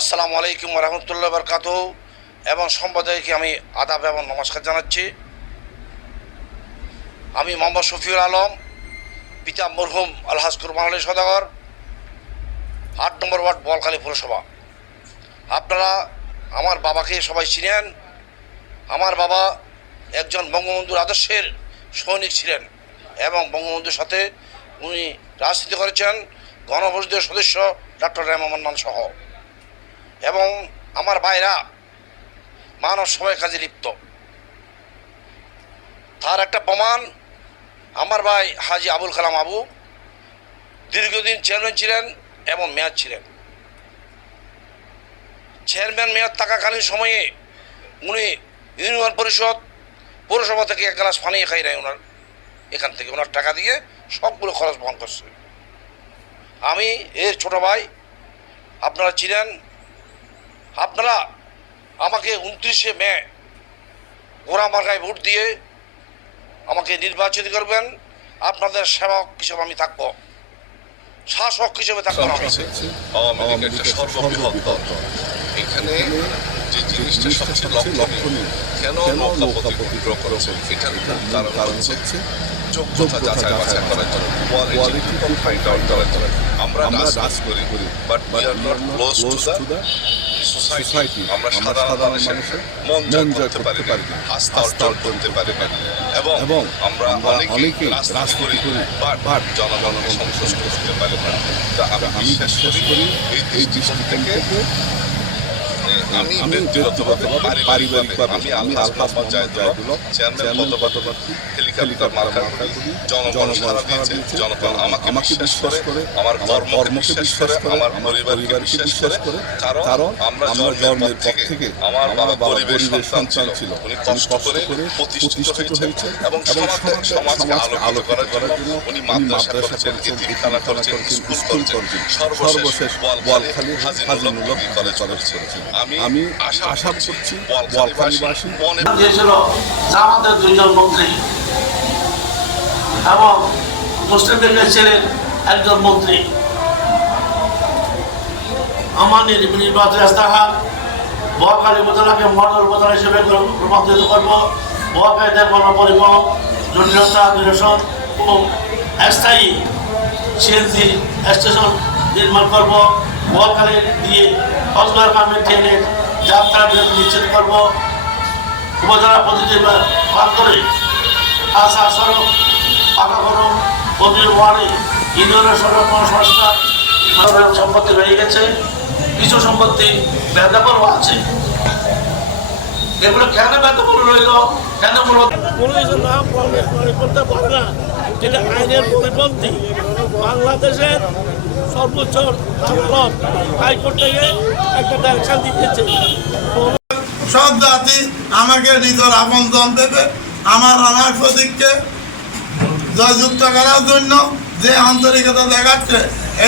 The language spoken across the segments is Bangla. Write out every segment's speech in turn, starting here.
আসসালামু আলাইকুম রহমতুল্লাহ বরকাত এবং সম্প্রদায়কে আমি আদাব এবং নমস্কার জানাচ্ছি। আমি মোহাম্মদ শফিউল আলম, পিতা মরহুম আলহাজ কুরবান আলী সদাগর, আট নম্বর ওয়ার্ড বলখালী পৌরসভা। আপনারা আমার বাবাকে সবাই চিনেন। আমার বাবা একজন বঙ্গবন্ধুর আদর্শের সৈনিক ছিলেন এবং বঙ্গবন্ধুর সাথে উনি রাজনীতি করেছেন। গণপরিষদের সদস্য ডক্টর রেমমান সহ। এবং আমার ভাইরা মানব সবাই কাজে লিপ্ত। তার একটা প্রমাণ, আমার ভাই হাজি আবুল কালাম আবু দীর্ঘদিন চেয়ারম্যান ছিলেন এবং মেয়র ছিলেন। চেয়ারম্যান, মেয়র থাকাকালীন সময়ে উনি ইউনিয়ন পরিষদ, পৌরসভা থেকে এক গ্লাস পানি খাই নাই ওনার, এখান থেকে ওনার টাকা দিয়ে সবগুলো খরচ বহন করছে। আমি, এর ছোট ভাই, আপনারা চিনেন আপনারা আমাকে উনত্রিশে মে গোড়া মার্কায় ভোট দিয়ে আমাকে নির্বাচিত করবেন আপনাদের সেবক হিসেবে আমি থাকব। শাসক হিসেবে থাকব আমি। আওয়ামী লীগ একটা সর্ববৃহৎ দল। এখানে যে জিনিসটা সবচেয়ে লক্ষণীয় কেন নৌকা বিগ্রহ করেছে এটার কারণ হচ্ছে যোগ্যতা যাচাই বাছাই করার জন্য কোয়ালিটি ফাইন্ড আউট করার জন্য। আমরা রাজ করি। But we are not close to the society আমরা সাধারণ মানুষের মন জয় করতে পারি না আস্থা অর্জন করতে পারি না। এবং আমরা অনেকেই রাজনীতি করি বাট জনগণকে সন্তুষ্ট করতে পারি না। তা আমি বিশ্বাস করি এই এই দৃষ্টি থেকে আমি ব্যক্তিগতভাবে পারিবারিকভাবে আমি আলহাজ মোহাম্মদ জায়দুল চেয়ারম্যান পদপ্রার্থী হেলিকপ্টার মার্কার করি। জনগণ সারা দিয়েছে। জনগণ আমাকে বিশ্বাস করে আমার কর্মকে বিশ্বাস করে আমার পরিবারকে বিশ্বাস করে কারণ আমরা জন্মের পর থেকে আমার বাবা পরিবেশ সন্তান ছিল। উনি কষ্ট করে প্রতিষ্ঠিত হয়েছে এবং সমাজে সমাজকে আলো করার জন্য উনি মাদ্রাসা করেছেন এতিমখানা করেছেন স্কুল করেছেন সর্বশেষ বোয়ালখালী হাজিনুল্লাহ কলেজ করেছেন আমি আমি আশা করছি দিয়েছিল জামাতের দুইজন মন্ত্রী এবং মুসলিম লীগের ছিলেন একজন মন্ত্রী। আমার নির- নির্বাচনী ইস্তাহার বহাকালী উপজেলাকে মডেল উপজেলা হিসেবে রূপান্তরিত করব। বহাকালীতে গণপরিবহন জটিলতা নিরসন ও স্থায়ী সিএনজি স্টেশন নির্মাণ করব। বহাকালী দিয়ে অজগারগামী ট্রেনের যাত্রা বিরতি নিশ্চিত করব। উপজেলা প্রতিটি প্রান্তরে আশা সড়ক পাকাকরণ প্রতিটি ওয়ার্ডে সংরক্ষণ সংস্কার মানবের সম্পত্তি রয়ে গেছে। কিছু সম্পত্তি ব্যর্থপরও আছে। এগুলো কেন ব্যর্থপর রইল? কেন কোনো কিছু না পারলে করতে পারে না। যেটা আইনের পরিপন্থী বাংলাদেশের সর্বোচ্চ আদালত হাইকোর্ট থেকে একটা ডাইরেকশন দিতেছে সব জাতি আমাকে নিজের আমন্ত্রণ দেবে, আমার আমার প্রতীককে জয়যুক্ত করার জন্য যে আন্তরিকতা দেখাচ্ছে,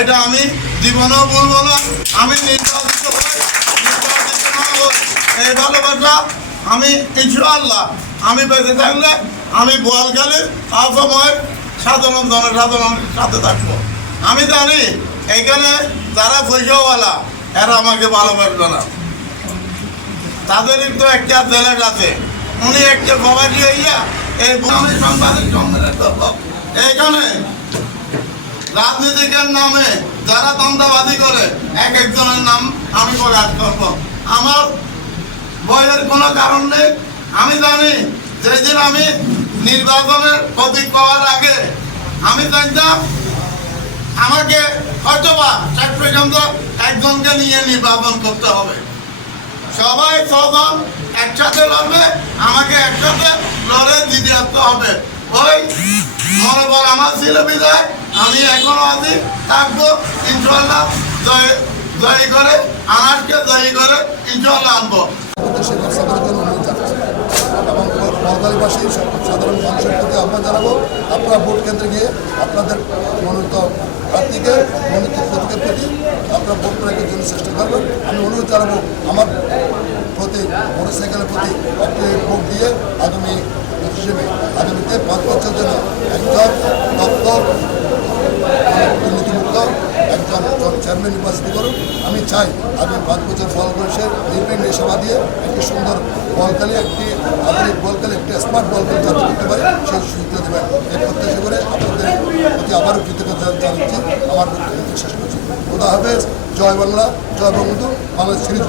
এটা আমি জীবনেও ভুলবো না। আমি এই ভালোবাসা আমি, ইনশাআল্লাহ, আমি বেঁচে থাকলে আমি বোয়ালখালীর অসময় সাধারণ জনসাধারণের সাথে থাকব। আমি জানি, এখানে যারা পয়সাওয়ালা, এরা আমাকে ভালোবাসবে না। তাদের তো একটা ছেলেট আছে, উনি একটা প্রবাসী হইয়া এই সাংবাদিক এইখানে রাজনীতিকের নামে যারা দ্বন্দ্বাবাদী করে, এক একজনের নাম আমি প্রকাশ করব। আমার বইয়ের কোনো কারণ নেই। আমি জানি, যেদিন আমি নির্বাচনের প্রতীক পাওয়ার আগে আমি জানতাম আমাকে হয়তোবা পর্যন্ত একজনকে নিয়ে নির্বাচন করতে হবে। সবাই ছজন একসাথে লড়বে, আমাকে একসাথে লড়ে জিতে আসতে হবে। ওই মনোবল আমার ছিল বিদায়, আমি এখনও আছি, থাকব ইনশাল্লাহ জয় জয়ী করে, আনাজকে জয়ী করে ইনশাল্লাহ আনব। এবং বলগালীবাসী সাধারণ মানুষের প্রতি আহ্বান জানাব আপনারা ভোট কেন্দ্রে গিয়ে আপনাদের মনোনীত প্রার্থীকে, মনোনীত প্রতীকের প্রতি আপনারা ভোট প্রয়োগের জন্য চেষ্টা করবেন। আমি অনুরোধ জানাব, আমার প্রতি, মোটরসাইকেলের প্রতি একটি ভোট দিয়ে আগামী হিসেবে আগামীতে পাঁচ বছরের জন্য একজন তৎপর দুর্নীতিমুক্ত একজন চেয়ারম্যান নির্বাচিত করুন আমি চাই আমি পাঁচ বছর ফল বয়সের নির্বিঘ্নে সেবা দিয়ে একটি সুন্দর বলকালে, একটি আধুনিক বলকালে, একটি স্মার্ট বলকালে যাতে করতে পারে, সেই সুবিধা দেবেন এই প্রত্যাশা করে আপনাদের প্রতি আবারও কৃতজ্ঞতা জানাচ্ছি। আমার শেষ করছি। খোদা হবে জয় বাংলা, জয় বঙ্গবন্ধু। বাংলাদেশ সিরিজ